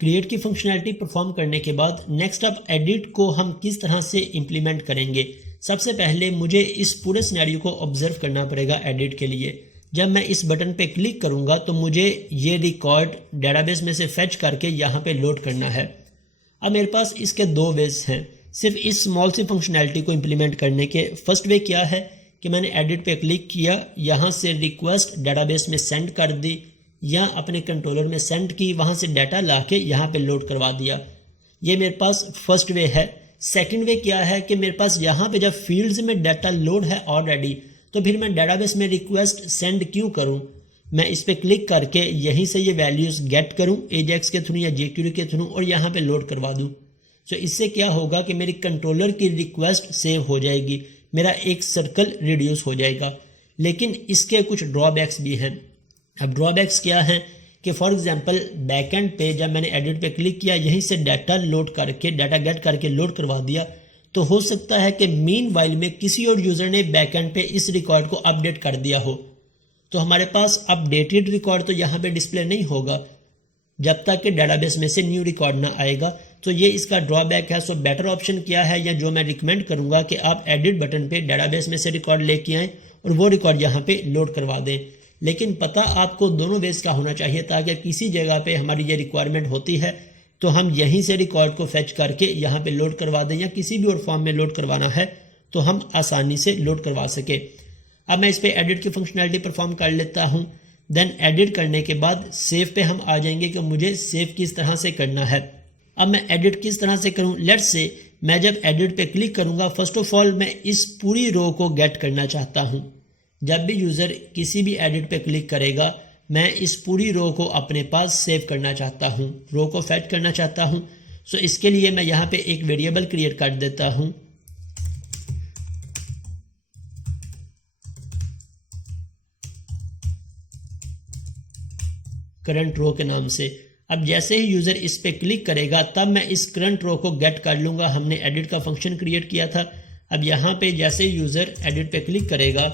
Create की functionality perform करने के बाद नेक्स्ट अप एडिट को हम किस तरह से इम्प्लीमेंट करेंगे। सबसे पहले मुझे इस पूरे सिनेरियो को ऑब्जर्व करना पड़ेगा एडिट के लिए। जब मैं इस बटन पे क्लिक करूंगा तो मुझे ये रिकॉर्ड डेटाबेस में से फेच करके यहाँ पे लोड करना है। अब मेरे पास इसके दो वेज हैं सिर्फ इस स्मॉल सी फंक्शनैलिटी को इम्प्लीमेंट करने के। फर्स्ट वे क्या है कि मैंने एडिट पे क्लिक किया, यहाँ से रिक्वेस्ट डेटाबेस में सेंड कर दी या अपने कंट्रोलर में सेंड की, वहाँ से डाटा ला के यहाँ पे लोड करवा दिया। ये मेरे पास फर्स्ट वे है। सेकंड वे क्या है कि मेरे पास यहाँ पे जब फील्ड्स में डाटा लोड है ऑलरेडी, तो फिर मैं डेटाबेस में रिक्वेस्ट सेंड क्यों करूँ। मैं इस पर क्लिक करके यहीं से ये वैल्यूज़ गेट करूँ एजेक्स के थ्रू या jQuery के थ्रू और यहाँ पे लोड करवा दूँ। तो इससे क्या होगा कि मेरी कंट्रोलर की रिक्वेस्ट सेव हो जाएगी, मेरा एक सर्कल रिड्यूस हो जाएगा। लेकिन इसके कुछ ड्रॉबैक्स भी हैं। अब ड्रॉबैक्स क्या हैं कि फॉर एग्जांपल बैकएंड पे जब मैंने एडिट पे क्लिक किया, यहीं से डाटा लोड करके डाटा गेट करके लोड करवा दिया, तो हो सकता है कि मीन वाइल में किसी और यूज़र ने बैकएंड पे इस रिकॉर्ड को अपडेट कर दिया हो, तो हमारे पास अपडेटेड रिकॉर्ड तो यहाँ पे डिस्प्ले नहीं होगा जब तक कि डेटाबेस में से न्यू रिकॉर्ड ना आएगा। तो ये इसका ड्रॉबैक है। सो बेटर ऑप्शन क्या है, या जो मैं रिकमेंड करूँगा कि आप एडिट बटन पे डेटाबेस में से रिकॉर्ड लेके आएँ और वो रिकॉर्ड यहाँ पे लोड करवा दें। लेकिन पता आपको दोनों वेज का होना चाहिए ताकि किसी जगह पे हमारी ये रिक्वायरमेंट होती है तो हम यहीं से रिकॉर्ड को फेच करके यहाँ पे लोड करवा दें, या किसी भी और फॉर्म में लोड करवाना है तो हम आसानी से लोड करवा सके। अब मैं इस पर एडिट की फंक्शनैलिटी परफॉर्म कर लेता हूँ। देन एडिट करने के बाद सेव पे हम आ जाएंगे कि मुझे सेव किस तरह से करना है। अब मैं एडिट किस तरह से करूँ, लेट्स से मैं जब एडिट पे क्लिक करूँगा, फर्स्ट ऑफ ऑल मैं इस पूरी रो को गेट करना चाहता हूँ। जब भी यूज़र किसी भी एडिट पे क्लिक करेगा, मैं इस पूरी रो को अपने पास सेव करना चाहता हूँ, रो को फेच करना चाहता हूँ। सो इसके लिए मैं यहाँ पे एक वेरिएबल क्रिएट कर देता हूँ। करंट रो के नाम से। अब जैसे ही यूज़र इस पे क्लिक करेगा तब मैं इस करंट रो को गेट कर लूँगा। हमने एडिट का फंक्शन क्रिएट किया था। अब यहाँ पे जैसे ही यूज़र एडिट पे क्लिक करेगा,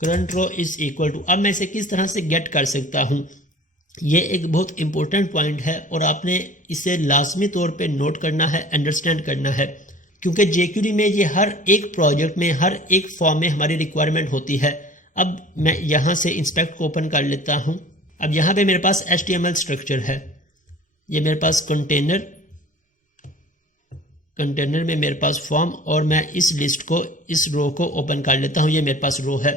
current row is equal to, अब मैं इसे किस तरह से गेट कर सकता हूँ, ये एक बहुत इंपॉर्टेंट पॉइंट है और आपने इसे लाजमी तौर पे नोट करना है, अंडरस्टैंड करना है, क्योंकि jQuery में ये हर एक प्रोजेक्ट में हर एक फॉर्म में हमारी रिक्वायरमेंट होती है। अब मैं यहाँ से इंस्पेक्ट को ओपन कर लेता हूँ। अब यहाँ पे मेरे पास HTML स्ट्रक्चर है, ये मेरे पास कंटेनर में मेरे पास फॉर्म, और मैं इस लिस्ट को, इस रो को ओपन कर लेता हूँ। ये मेरे पास रो है।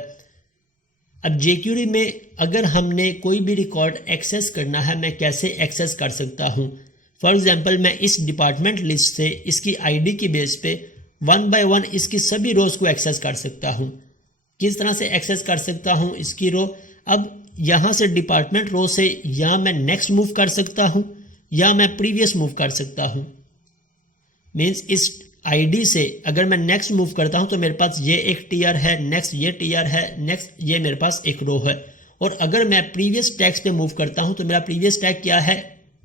अब jQuery में अगर हमने कोई भी रिकॉर्ड एक्सेस करना है, मैं कैसे एक्सेस कर सकता हूँ। फॉर एग्जांपल मैं इस डिपार्टमेंट लिस्ट से इसकी आईडी की बेस पे 1 बाय 1 इसकी सभी रोज को एक्सेस कर सकता हूँ। किस तरह से एक्सेस कर सकता हूँ इसकी रो, अब यहाँ से डिपार्टमेंट रो से या मैं नेक्स्ट मूव कर सकता हूँ या मैं प्रीवियस मूव कर सकता हूँ। मीन्स इस आईडी से अगर मैं नेक्स्ट मूव करता हूं तो मेरे पास ये एक टीआर है, नेक्स्ट ये टीआर है, नेक्स्ट ये मेरे पास एक रो है। और अगर मैं प्रीवियस टैग्स पे मूव करता हूं तो मेरा प्रीवियस टैग क्या है,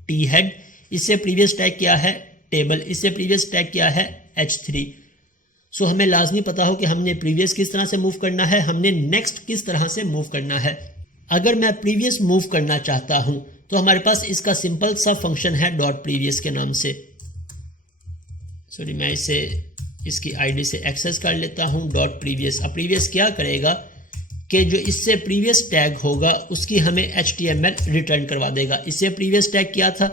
टी हेड, इससे प्रीवियस टैग क्या है, टेबल, इससे प्रीवियस टैग क्या है, H3। सो हमें लाजमी पता हो कि हमने प्रीवियस किस तरह से मूव करना है, हमने नेक्स्ट किस तरह से मूव करना है। अगर मैं प्रीवियस मूव करना चाहता हूं तो हमारे पास इसका सिंपल सा फंक्शन है डॉट प्रीवियस के नाम से। सॉरी, मैं इसे इसकी आईडी से एक्सेस कर लेता हूं, डॉट प्रीवियस। अब प्रीवियस क्या करेगा कि जो इससे प्रीवियस टैग होगा उसकी हमें HTML रिटर्न करवा देगा। इससे प्रीवियस टैग क्या था,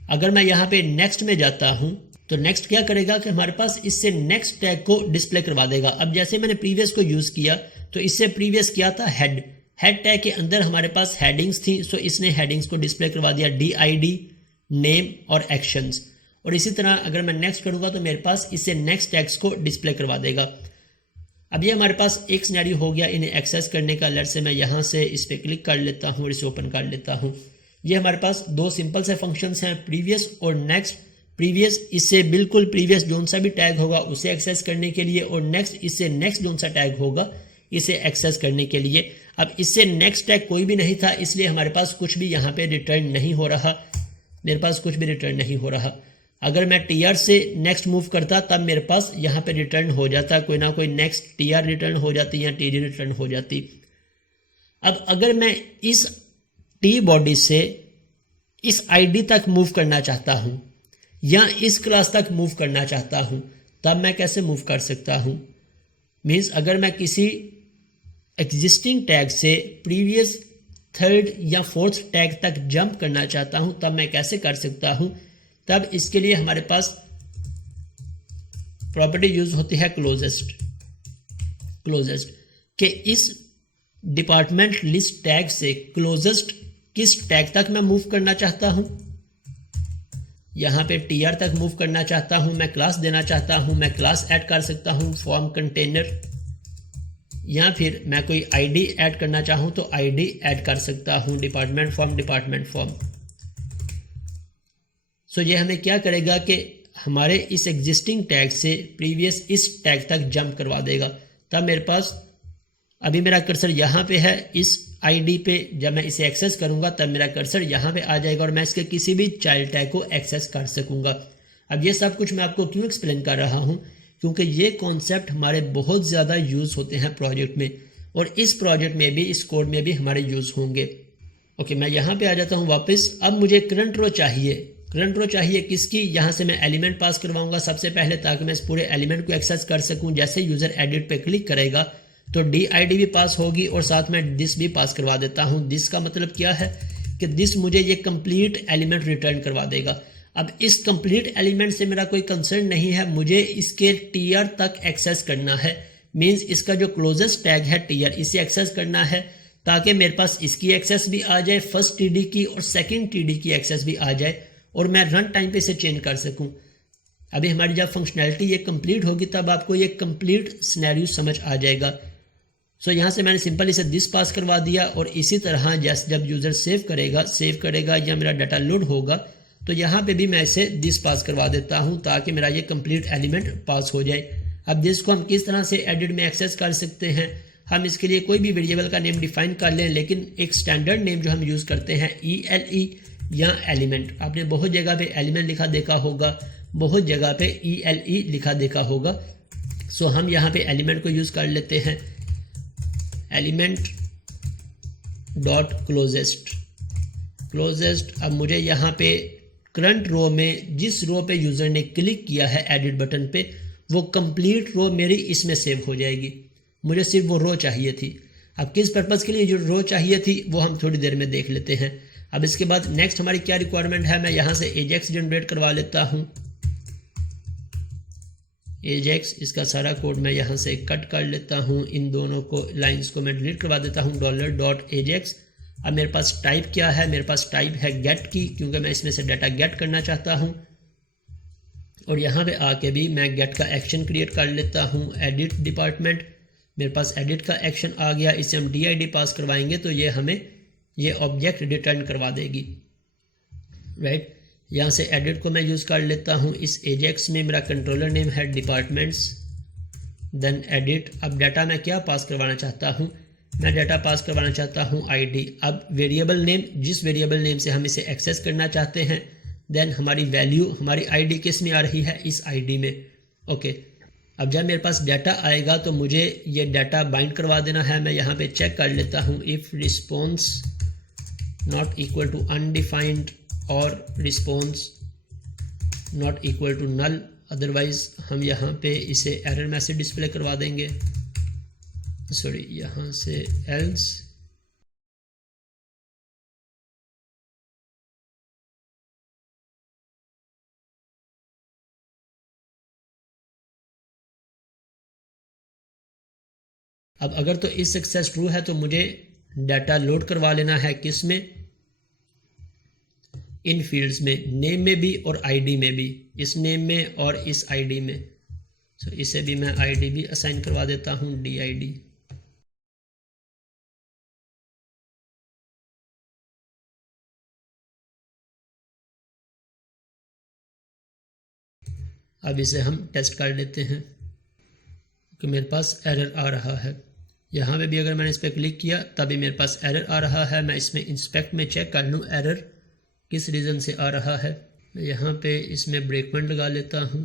अगर मैं यहाँ पे नेक्स्ट में जाता हूँ तो नेक्स्ट क्या करेगा कि हमारे पास इससे नेक्स्ट टैग को डिस्प्ले करवा देगा। अब जैसे मैंने प्रीवियस को यूज़ किया तो इससे प्रीवियस क्या था, हेड टैग के अंदर हमारे पास हेडिंग्स थी, सो इसने हेडिंग्स को डिस्प्ले करवा दिया, DID, नेम और एक्शंस। और इसी तरह अगर मैं नेक्स्ट करूँगा तो मेरे पास इससे नेक्स्ट टैग्स को डिस्प्ले करवा देगा। अब ये हमारे पास एक सिनेरियो हो गया इन्हें एक्सेस करने का। लेट्स से मैं यहाँ से इस पर क्लिक कर लेता हूँ और इसे ओपन कर लेता हूँ। ये हमारे पास दो सिंपल से फंक्शंस हैं, प्रीवियस और नेक्स्ट। प्रीवियस इससे बिल्कुल प्रीवियस जोन सा भी टैग होगा उसे एक्सेस करने के लिए, और नेक्स्ट इससे नेक्स्ट जोन सा टैग होगा इसे एक्सेस करने के लिए। अब इससे नेक्स्ट टैग कोई भी नहीं था, इसलिए हमारे पास कुछ भी यहाँ पे रिटर्न नहीं हो रहा, मेरे पास कुछ भी रिटर्न नहीं हो रहा। अगर मैं टीआर से नेक्स्ट मूव करता तब मेरे पास यहाँ पे रिटर्न हो जाता, कोई ना कोई नेक्स्ट टीआर रिटर्न हो जाती या टीडी रिटर्न हो जाती। अब अगर मैं इस टी बॉडी से इस आईडी तक मूव करना चाहता हूं या इस क्लास तक मूव करना चाहता हूं, तब मैं कैसे मूव कर सकता हूं? मीन्स अगर मैं किसी एग्जिस्टिंग टैग से प्रीवियस थर्ड या फोर्थ टैग तक जंप करना चाहता हूं, तब मैं कैसे कर सकता हूं? तब इसके लिए हमारे पास प्रॉपर्टी यूज होती है क्लोजेस्ट कि इस डिपार्टमेंट लिस्ट टैग से क्लोजेस्ट किस टैग तक मैं मूव करना चाहता हूं। यहां पे टीआर तक मूव करना चाहता हूं, मैं क्लास देना चाहता हूं, मैं क्लास ऐड कर सकता हूं फॉर्म कंटेनर, या फिर मैं कोई आईडी ऐड करना चाहूं तो आईडी ऐड कर सकता हूं डिपार्टमेंट फॉर्म। सो ये हमें क्या करेगा कि हमारे इस एग्जिस्टिंग टैग से प्रीवियस इस टैग तक जंप करवा देगा। तब मेरे पास अभी मेरा कर्सर यहाँ पे है इस आईडी पे, जब मैं इसे एक्सेस करूंगा तब मेरा कर्सर यहाँ पे आ जाएगा और मैं इसके किसी भी चाइल्ड टैग को एक्सेस कर सकूंगा। अब ये सब कुछ मैं आपको क्यों एक्सप्लेन कर रहा हूँ, क्योंकि ये कॉन्सेप्ट हमारे बहुत ज़्यादा यूज़ होते हैं प्रोजेक्ट में, और इस प्रोजेक्ट में भी, इस कोड में भी हमारे यूज़ होंगे। ओके, मैं यहाँ पे आ जाता हूँ वापस। अब मुझे करंट रो चाहिए किसकी? यहाँ से मैं एलिमेंट पास करवाऊंगा सबसे पहले, ताकि मैं इस पूरे एलिमेंट को एक्सेस कर सकूँ। जैसे यूज़र एडिट पे क्लिक करेगा तो DID भी पास होगी और साथ में दिस भी पास करवा देता हूँ। दिस का मतलब क्या है कि दिस मुझे ये कंप्लीट एलिमेंट रिटर्न करवा देगा। अब इस कंप्लीट एलिमेंट से मेरा कोई कंसर्न नहीं है, मुझे इसके टीआर तक एक्सेस करना है। मींस इसका जो क्लोजेस्ट टैग है टीआर, इसे एक्सेस करना है ताकि मेरे पास इसकी एक्सेस भी आ जाए, फर्स्ट टीडी की और सेकंड टीडी की एक्सेस भी आ जाए, और मैं रन टाइम पे इसे चेंज कर सकूं। अभी हमारी जब फंक्शनैलिटी ये कंप्लीट होगी तब आपको ये कंप्लीट सिनेरियो समझ आ जाएगा। सो यहाँ से मैंने सिंपल इसे दिस पास करवा दिया, और इसी तरह जैसे जब यूज़र सेव करेगा या मेरा डाटा लोड होगा तो यहाँ पे भी मैं इसे दिस पास करवा देता हूँ ताकि मेरा ये कंप्लीट एलिमेंट पास हो जाए। अब दिस को हम किस तरह से एडिट में एक्सेस कर सकते हैं? हम इसके लिए कोई भी वेरिएबल का नेम डिफाइन कर लें, लेकिन एक स्टैंडर्ड नेम जो हम यूज़ करते हैं ELE या एलिमेंट। आपने बहुत जगह पे एलिमेंट लिखा देखा होगा, बहुत जगह पे ELE लिखा देखा होगा। सो हम यहाँ पे एलिमेंट को यूज़ कर लेते हैं, एलिमेंट डॉट क्लोजेस्ट। अब मुझे यहाँ पे करंट रो में जिस रो पे यूज़र ने क्लिक किया है एडिट बटन पे, वो कंप्लीट रो मेरी इसमें सेव हो जाएगी। मुझे सिर्फ वो रो चाहिए थी। अब किस पर्पज़ के लिए जो रो चाहिए थी वो हम थोड़ी देर में देख लेते हैं। अब इसके बाद नेक्स्ट हमारी क्या रिक्वायरमेंट है, मैं यहाँ से एजेक्स जनरेट करवा लेता हूँ। एजेक्स, इसका सारा कोड मैं यहाँ से कट कर लेता हूँ, इन दोनों को लाइंस को मैं डिलीट करवा देता हूँ $.ajax। अब मेरे पास टाइप क्या है? मेरे पास टाइप है गेट की, क्योंकि मैं इसमें से डाटा गेट करना चाहता हूँ। और यहाँ पे आके भी मैं गेट का एक्शन क्रिएट कर लेता हूँ, एडिट डिपार्टमेंट। मेरे पास एडिट का एक्शन आ गया, इसे हम DID पास करवाएंगे तो ये हमें ये ऑब्जेक्ट रिटर्न करवा देगी, राइट। यहाँ से एडिट को मैं यूज़ कर लेता हूँ। इस एजेक्स में मेरा कंट्रोलर नेम है डिपार्टमेंट्स, देन एडिट। अब डाटा मैं क्या पास करवाना चाहता हूँ? मैं डाटा पास करवाना चाहता हूँ ID। अब वेरिएबल नेम, जिस वेरिएबल नेम से हम इसे एक्सेस करना चाहते हैं, देन हमारी वैल्यू, हमारी ID किस में आ रही है? इस ID में। ओके, अब जब मेरे पास डाटा आएगा तो मुझे ये डाटा बाइंड करवा देना है। मैं यहाँ पे चेक कर लेता हूँ, if response not equal to undefined और response not equal to null, otherwise हम यहाँ पे इसे एरर मैसेज डिस्प्ले करवा देंगे। सॉरी, यहाँ से एल्स। अब अगर तो इस सक्सेस ट्रू है तो मुझे डाटा लोड करवा लेना है, किस में? इन फील्ड्स में, नेम में भी और ID में भी, इस नेम में और इस ID में। सो इसे भी मैं ID भी असाइन करवा देता हूँ, DID। अब इसे हम टेस्ट कर लेते हैं कि मेरे पास एरर आ रहा है। यहाँ पे भी अगर मैंने इस पर क्लिक किया तभी मेरे पास एरर आ रहा है। मैं इसमें इंस्पेक्ट में चेक कर लूँ एरर किस रीज़न से आ रहा है। मैं यहाँ पे इसमें ब्रेक पॉइंट लगा लेता हूँ।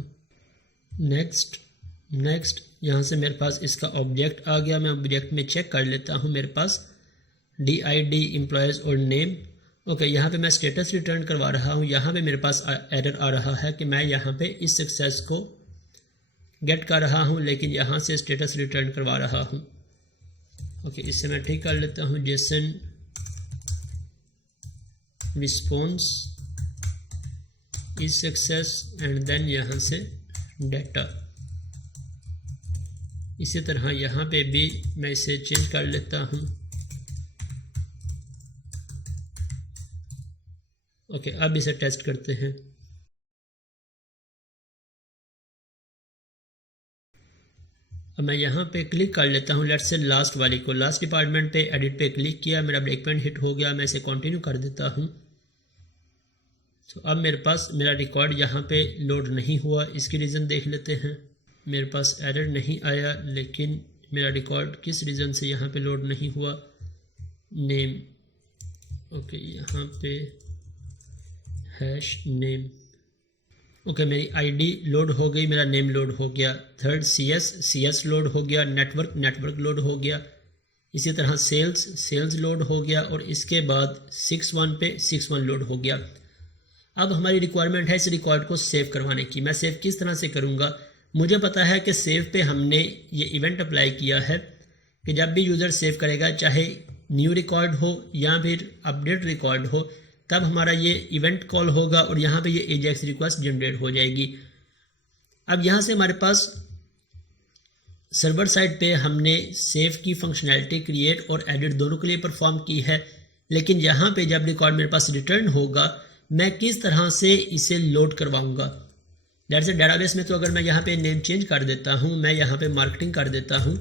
नेक्स्ट, यहाँ से मेरे पास इसका ऑब्जेक्ट आ गया। मैं ऑब्जेक्ट में चेक कर लेता हूँ, मेरे पास DID एम्प्लॉयज़ और नेम। ओके, यहाँ पे मैं स्टेटस रिटर्न करवा रहा हूँ। यहाँ पे मेरे पास एरर आ रहा है कि मैं यहाँ पे इस सक्सेस को गेट कर रहा हूँ लेकिन यहाँ से स्टेटस रिटर्न करवा रहा हूँ। ओके, इससे मैं ठीक कर लेता हूँ। JSON response is success and then यहाँ से डाटा। इसी तरह यहाँ पे भी मैं इसे चेंज कर लेता हूँ। ओके, अब इसे टेस्ट करते हैं। अब मैं यहाँ पे क्लिक कर लेता हूँ, लेट्स से लास्ट वाली को, लास्ट डिपार्टमेंट पे एडिट पे क्लिक किया, मेरा ब्रेक पॉइंट हिट हो गया। मैं इसे कंटिन्यू कर देता हूँ। तो अब मेरे पास मेरा रिकॉर्ड यहाँ पे लोड नहीं हुआ। इसकी रीज़न देख लेते हैं। मेरे पास एरर नहीं आया लेकिन मेरा रिकॉर्ड किस रीज़न से यहाँ पे लोड नहीं हुआ। नेम, ओके, यहाँ पे हैश नेम। ओके, मेरी आईडी लोड हो गई, मेरा नेम लोड हो गया। थर्ड CS लोड हो गया। नेटवर्क लोड हो गया। इसी तरह सेल्स लोड हो गया और इसके बाद 61 पे 61 लोड हो गया। अब हमारी रिक्वायरमेंट है इस रिकॉर्ड को सेव करवाने की। मैं सेव किस तरह से करूँगा? मुझे पता है कि सेव पे हमने ये इवेंट अप्लाई किया है कि जब भी यूज़र सेव करेगा, चाहे न्यू रिकॉर्ड हो या फिर अपडेट रिकॉर्ड हो, तब हमारा ये इवेंट कॉल होगा और यहाँ पे ये एजेक्स रिक्वेस्ट जनरेट हो जाएगी। अब यहाँ से हमारे पास सर्वर साइड पे हमने सेव की फंक्शनैलिटी क्रिएट और एडिट दोनों के लिए परफॉर्म की है, लेकिन यहाँ पे जब रिकॉर्ड मेरे पास रिटर्न होगा, मैं किस तरह से इसे लोड करवाऊँगा। दैट्स डेटाबेस में तो अगर मैं यहाँ पे नेम चेंज कर देता हूँ, मैं यहाँ पे मार्केटिंग कर देता हूँ,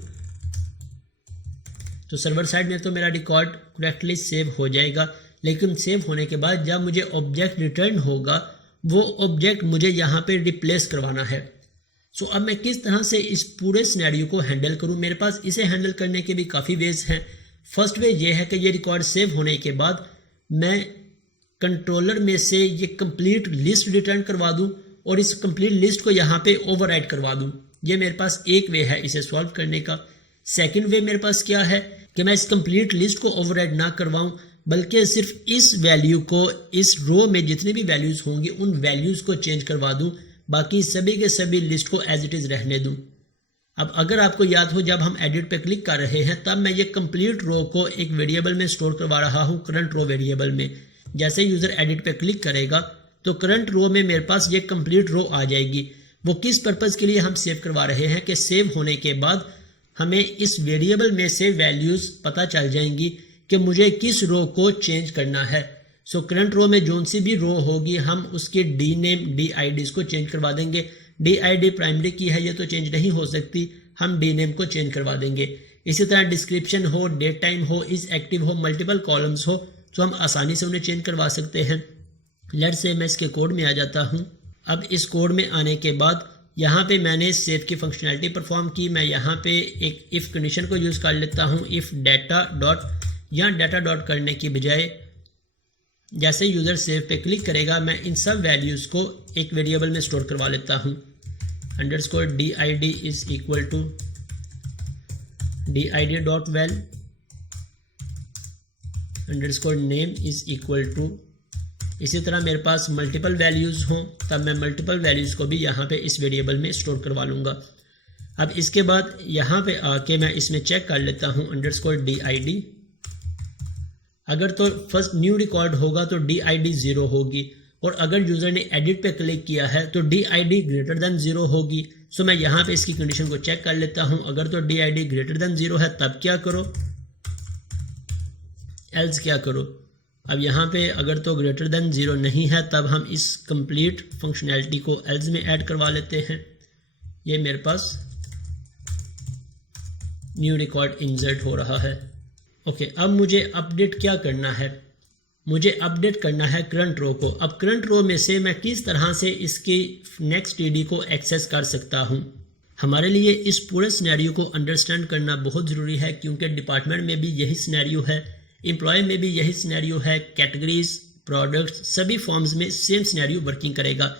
तो सर्वर साइड में तो मेरा रिकॉर्ड करेक्टली सेव हो जाएगा। लेकिन सेव होने के बाद जब मुझे ऑब्जेक्ट रिटर्न होगा, वो ऑब्जेक्ट मुझे यहाँ पे रिप्लेस करवाना है। सो अब मैं किस तरह से इस पूरे सिनेरियो को हैंडल करूँ? मेरे पास इसे हैंडल करने के भी काफ़ी वेज हैं। फर्स्ट वे ये है कि ये रिकॉर्ड सेव होने के बाद मैं कंट्रोलर में से ये कंप्लीट लिस्ट रिटर्न करवा दूँ और इस कंप्लीट लिस्ट को यहाँ पे ओवरराइड करवा दूँ। ये मेरे पास एक वे है इसे सॉल्व करने का। सेकेंड वे मेरे पास क्या है कि मैं इस कंप्लीट लिस्ट को ओवरराइड ना करवाऊँ, बल्कि सिर्फ इस वैल्यू को, इस रो में जितनी भी वैल्यूज़ होंगी उन वैल्यूज़ को चेंज करवा दूं, बाकी सभी के सभी लिस्ट को एज इट इज़ रहने दूं। अब अगर आपको याद हो, जब हम एडिट पे क्लिक कर रहे हैं तब मैं ये कंप्लीट रो को एक वेरिएबल में स्टोर करवा रहा हूं, करंट रो वेरिएबल में। जैसे यूज़र एडिट पे क्लिक करेगा तो करंट रो में मेरे पास ये कंप्लीट रो आ जाएगी। वो किस पर्पज़ के लिए हम सेव करवा रहे हैं कि सेव होने के बाद हमें इस वेरिएबल में से वैल्यूज़ पता चल जाएंगी कि मुझे किस रो को चेंज करना है। सो करंट रो में जोन सी भी रो होगी, हम उसके डी नेम, DIDs को चेंज करवा देंगे। DID प्राइमरी की है, ये तो चेंज नहीं हो सकती, हम डी नेम को चेंज करवा देंगे। इसी तरह डिस्क्रिप्शन हो, डेट टाइम हो, इज एक्टिव हो, मल्टीपल कॉलम्स हो, तो हम आसानी से उन्हें चेंज करवा सकते हैं। लेट्स से मैं इसके कोड में आ जाता हूँ। अब इस कोड में आने के बाद यहाँ पे मैंने सेव की फंक्शनैलिटी परफॉर्म की। मैं यहाँ पे एक इफ़ कंडीशन को यूज़ कर लेता हूँ। इफ़ डाटा डॉट, या डाटा डॉट करने की बजाय जैसे यूज़र सेव पे क्लिक करेगा, मैं इन सब वैल्यूज़ को एक वेरिएबल में स्टोर करवा लेता हूँ। _DID is equal to DID dot val _name is equal to. इसी तरह मेरे पास मल्टीपल वैल्यूज़ हों तब मैं मल्टीपल वैल्यूज़ को भी यहाँ पे इस वेरिएबल में स्टोर करवा लूँगा। अब इसके बाद यहाँ पे आके मैं इसमें चेक कर लेता हूँ _DID। अगर तो फर्स्ट न्यू रिकॉर्ड होगा तो DID 0 होगी, और अगर यूज़र ने एडिट पे क्लिक किया है तो DID ग्रेटर देन 0 होगी। सो मैं यहाँ पे इसकी कंडीशन को चेक कर लेता हूँ। अगर तो DID ग्रेटर देन 0 है तब क्या करो, एल्स क्या करो। अब यहाँ पे अगर तो ग्रेटर देन 0 नहीं है तब हम इस कंप्लीट फंक्शनैलिटी को एल्स में ऐड करवा लेते हैं। ये मेरे पास न्यू रिकॉर्ड इंसर्ट हो रहा है। ओके, अब मुझे अपडेट क्या करना है? मुझे अपडेट करना है करंट रो को। अब करंट रो में से मैं किस तरह से इसकी नेक्स्ट TD को एक्सेस कर सकता हूँ? हमारे लिए इस पूरे सिनेरियो को अंडरस्टैंड करना बहुत ज़रूरी है, क्योंकि डिपार्टमेंट में भी यही सिनेरियो है, एम्प्लॉय में भी यही सिनेरियो है, कैटेगरीज, प्रोडक्ट्स, सभी फॉर्म्स में सेम सिनेरियो वर्किंग करेगा।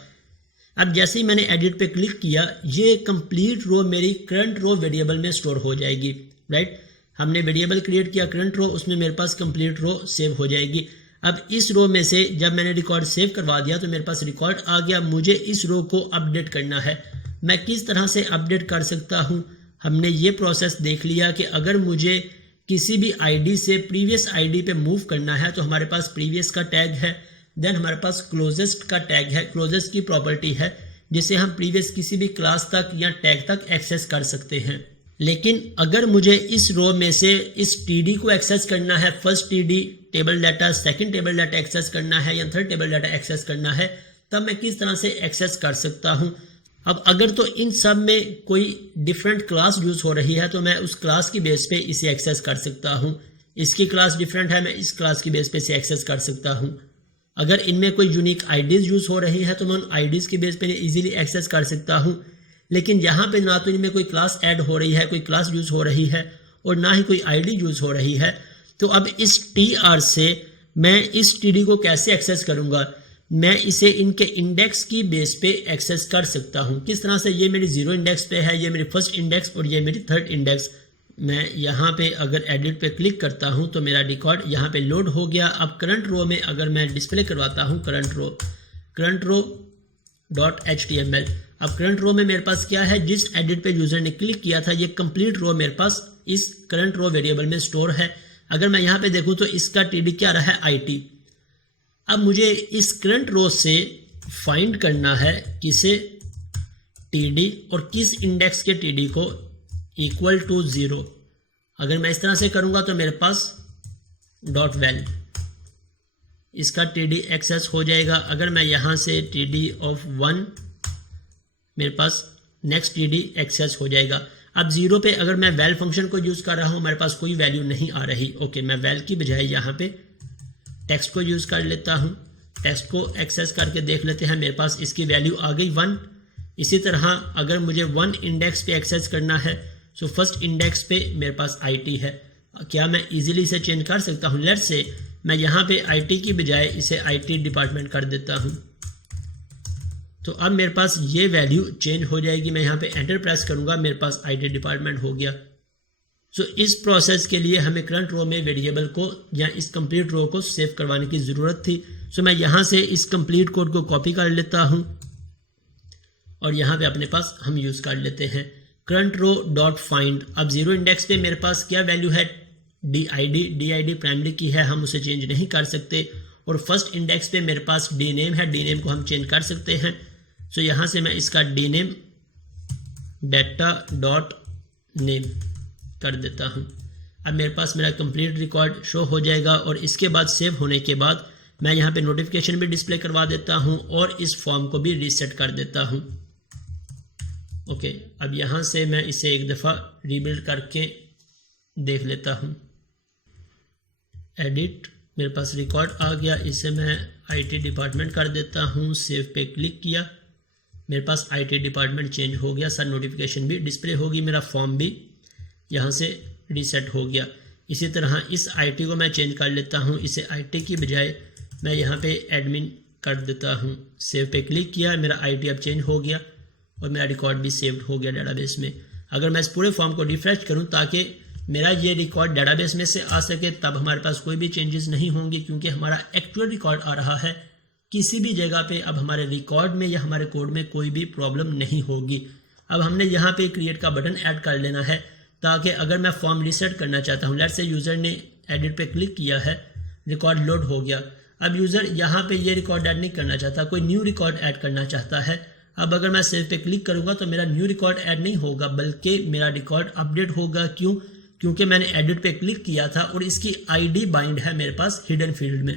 अब जैसे ही मैंने एडिट पे क्लिक किया, ये कंप्लीट रो मेरी करंट रो वेरिएबल में स्टोर हो जाएगी, राइट। हमने वेरिएबल क्रिएट किया करंट रो, उसमें मेरे पास कंप्लीट रो सेव हो जाएगी। अब इस रो में से जब मैंने रिकॉर्ड सेव करवा दिया तो मेरे पास रिकॉर्ड आ गया। मुझे इस रो को अपडेट करना है। मैं किस तरह से अपडेट कर सकता हूँ? हमने ये प्रोसेस देख लिया कि अगर मुझे किसी भी आईडी से प्रीवियस आईडी पे मूव करना है तो हमारे पास प्रीवियस का टैग है, देन हमारे पास क्लोजेस्ट का टैग है। क्लोजेस्ट की प्रॉपर्टी है जिसे हम प्रीवियस किसी भी क्लास तक या टैग तक एक्सेस कर सकते हैं। लेकिन अगर मुझे इस रो में से इस टीडी को एक्सेस करना है, first TD table data, second table data access करना है या थर्ड टेबल डाटा एक्सेस करना है, तब मैं किस तरह से एक्सेस कर सकता हूं? अब अगर तो इन सब में कोई डिफरेंट क्लास यूज हो रही है तो मैं उस क्लास की बेस पे इसे एक्सेस कर सकता हूं। इसकी क्लास डिफरेंट है, मैं इस क्लास की बेस पे इसे एक्सेस कर सकता हूं। अगर इनमें कोई यूनिक आईडीज यूज हो रही है तो मैं उन आईडीज की बेस पे इजीली एक्सेस कर सकता हूं। लेकिन यहाँ पे ना तो इनमें कोई क्लास ऐड हो रही है, कोई क्लास यूज हो रही है और ना ही कोई आईडी यूज हो रही है। तो अब इस टीआर से मैं इस टीडी को कैसे एक्सेस करूंगा? मैं इसे इनके इंडेक्स की बेस पे एक्सेस कर सकता हूं। किस तरह से? ये मेरी 0 इंडेक्स पे है, ये मेरी फर्स्ट इंडेक्स और ये मेरी थर्ड इंडेक्स। मैं यहाँ पे अगर एडिट पे क्लिक करता हूँ तो मेरा रिकॉर्ड यहाँ पे लोड हो गया। अब करंट रो में अगर मैं डिस्प्ले करवाता हूँ करंट रो .html, अब करंट रो में मेरे पास क्या है? जिस एडिट पे यूजर ने क्लिक किया था ये कंप्लीट रो मेरे पास इस करंट रो वेरिएबल में स्टोर है। अगर मैं यहाँ पे देखूँ तो इसका टीडी क्या रहा है? IT। अब मुझे इस करंट रो से फाइंड करना है किसे? टीडी, और किस इंडेक्स के टीडी को इक्वल टू 0। अगर मैं इस तरह से करूंगा तो मेरे पास .val इसका टीडी एक्सेस हो जाएगा। अगर मैं यहाँ से टीडी ऑफ 1, मेरे पास नेक्स्ट टीडी एक्सेस हो जाएगा। अब 0 पे अगर मैं वैल फंक्शन को यूज कर रहा हूँ, मेरे पास कोई वैल्यू नहीं आ रही। ओके, मैं वैल की बजाय यहाँ पे टेक्स्ट को यूज कर लेता हूँ। टेक्स्ट को एक्सेस करके देख लेते हैं, मेरे पास इसकी वैल्यू आ गई 1। इसी तरह अगर मुझे 1 इंडेक्स पे एक्सेस करना है तो फर्स्ट इंडेक्स पे मेरे पास IT है। क्या मैं इजीली इसे चेंज कर सकता हूँ? लेट्स से मैं यहाँ पे IT की बजाय इसे IT डिपार्टमेंट कर देता हूँ तो अब मेरे पास ये वैल्यू चेंज हो जाएगी। मैं यहाँ पे एंटर प्रेस करूँगा, मेरे पास IT डिपार्टमेंट हो गया। सो इस प्रोसेस के लिए हमें करंट रो में वेरिएबल को या इस कंप्लीट रो को सेव करवाने की ज़रूरत थी। सो मैं यहाँ से इस कंप्लीट कोड को कॉपी कर लेता हूँ और यहाँ पे अपने पास हम यूज़ कर लेते हैं करंट रो डॉट फाइंड। अब 0 इंडेक्स पे मेरे पास क्या वैल्यू है? DID प्राइमरी की है, हम उसे चेंज नहीं कर सकते। और फर्स्ट इंडेक्स पे मेरे पास DNAME है, DNAME को हम चेंज कर सकते हैं। सो यहाँ से मैं इसका DNAME डाटा डॉट नेम कर देता हूँ। अब मेरे पास मेरा कंप्लीट रिकॉर्ड शो हो जाएगा और इसके बाद सेव होने के बाद मैं यहाँ पे नोटिफिकेशन भी डिस्प्ले करवा देता हूँ और इस फॉर्म को भी रीसेट कर देता हूँ। ओके, अब यहाँ से मैं इसे एक दफ़ा रीबिल्ड करके देख लेता हूँ। एडिट, मेरे पास रिकॉर्ड आ गया, इसे मैं IT डिपार्टमेंट कर देता हूँ। सेव पे क्लिक किया, मेरे पास IT डिपार्टमेंट चेंज हो गया। सर नोटिफिकेशन भी डिस्प्ले होगी, मेरा फॉर्म भी यहाँ से रीसेट हो गया। इसी तरह इस IT को मैं चेंज कर लेता हूँ, इसे IT की बजाय मैं यहाँ पे एडमिन कर देता हूँ। सेव पे क्लिक किया, मेरा IT अब चेंज हो गया और मेरा रिकॉर्ड भी सेव्ड हो गया डेटाबेस में। अगर मैं इस पूरे फॉर्म को रिफ्रेश करूँ ताकि मेरा ये रिकॉर्ड डेटाबेस में से आ सके, तब हमारे पास कोई भी चेंजेस नहीं होंगे क्योंकि हमारा एक्चुअल रिकॉर्ड आ रहा है। किसी भी जगह पे अब हमारे रिकॉर्ड में या हमारे कोड में कोई भी प्रॉब्लम नहीं होगी। अब हमने यहाँ पे क्रिएट का बटन ऐड कर लेना है ताकि अगर मैं फॉर्म रीसेट करना चाहता हूँ, लेट्स से यूज़र ने एडिट पे क्लिक किया है, रिकॉर्ड लोड हो गया। अब यूज़र यहाँ पे ये रिकॉर्ड ऐड नहीं करना चाहता, कोई न्यू रिकॉर्ड ऐड करना चाहता है। अब अगर मैं सेव पे क्लिक करूँगा तो मेरा न्यू रिकॉर्ड ऐड नहीं होगा बल्कि मेरा रिकॉर्ड अपडेट होगा। क्यों? क्योंकि मैंने एडिट पे क्लिक किया था और इसकी ID बाइंड है मेरे पास हिडन फील्ड में।